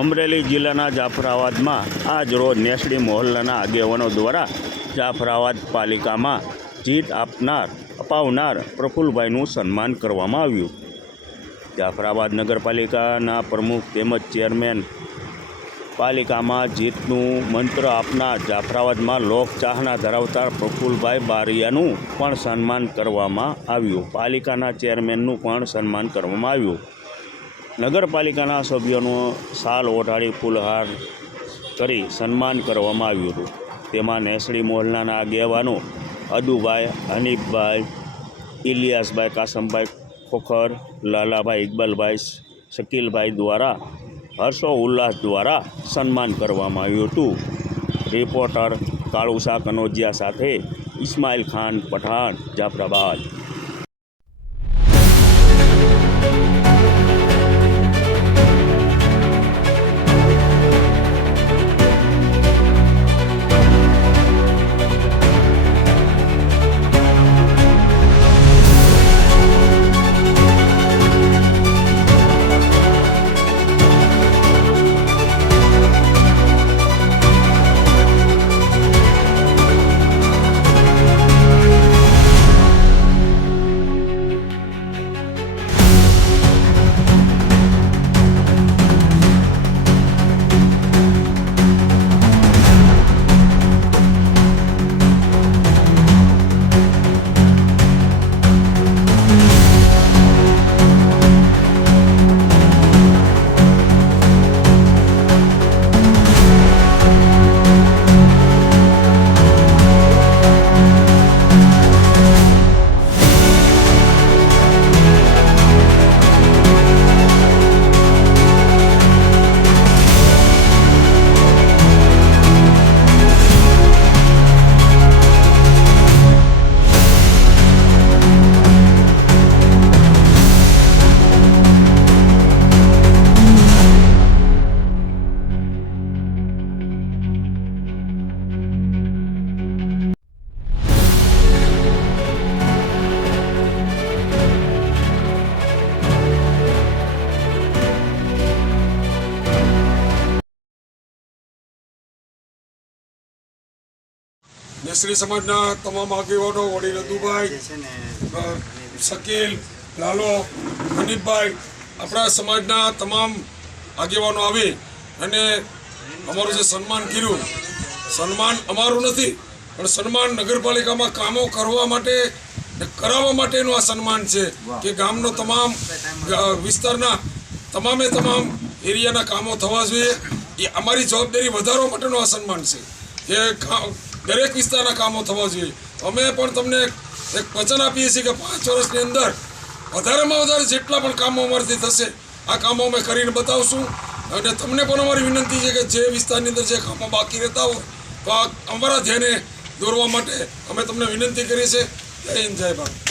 અમરેલી જિલ્લાના જાફરાબાદમાં આજ રોજ નેસડી મહોલ્લાના આગેવાનો દ્વારા જાફરાબાદ પાલિકામાં જીત અપાવનાર પ્રફુલભાઈનું સન્માન કરવામાં આવ્યું। જાફરાબાદ નગરપાલિકાના પ્રમુખ તેમજ ચેરમેન, પાલિકામાં જીતનું મંત્ર આપનાર જાફરાબાદમાં લોકચાહના ધરાવતા પ્રફુલભાઈ બારૈયાનું પણ સન્માન કરવામાં આવ્યું। પાલિકાના ચેરમેનનું પણ સન્માન કરવામાં આવ્યું। નગરપાલિકાના સભ્યોનું શાલ ઓઢાડી ફૂલહાર કરી સન્માન કરવામાં આવ્યું હતું। તેમાં નેસડી મહોલ્લાના આગેવાનો અદુભાઈ, હનીફભાઈ, ઇલિયાસભાઈ, કાસમભાઈ ખોખર, લાલાભાઈ, ઇકબાલભાઈ, શકીલભાઈ દ્વારા હર્ષો ઉલ્લાસ દ્વારા સન્માન કરવામાં આવ્યું હતું। રિપોર્ટર કાળુસા કનોજિયા સાથે ઇસ્માઇલ ખાન પઠાણ, જાફરાબાદ। નેસડી સમાજના તમામ આગેવાનો, વડીલ અદુભાઈ, શકીલ, લાલો, હનીફભાઈ, આપણા સમાજના તમામ આગેવાનો આવે અને અમારું જે સન્માન કર્યું, સન્માન અમારું નથી પણ સન્માન નગરપાલિકામાં કામો કરવા માટે કરાવવા માટેનું આ સન્માન છે કે ગામનો તમામ વિસ્તારના તમામ એરિયાના કામો થવા જોઈએ। એ અમારી જવાબદારી વધારવા માટેનું આ સન્માન છે કે દરેક વિસ્તારના કામો થવા જોઈએ। અમે પણ તમને એક વચન આપીએ છીએ કે 5 વર્ષની અંદર વધારેમાં વધારે જેટલા પણ કામો અમારાથી થશે આ કામો અમે કરીને બતાવશું। અને તમને પણ અમારી વિનંતી છે કે જે વિસ્તારની અંદર જે કામો બાકી રહેતા હોય તો આ અમારા ધ્યાને દોરવા માટે અમે તમને વિનંતી કરી છે। જય હિન્દ, જય ભારત।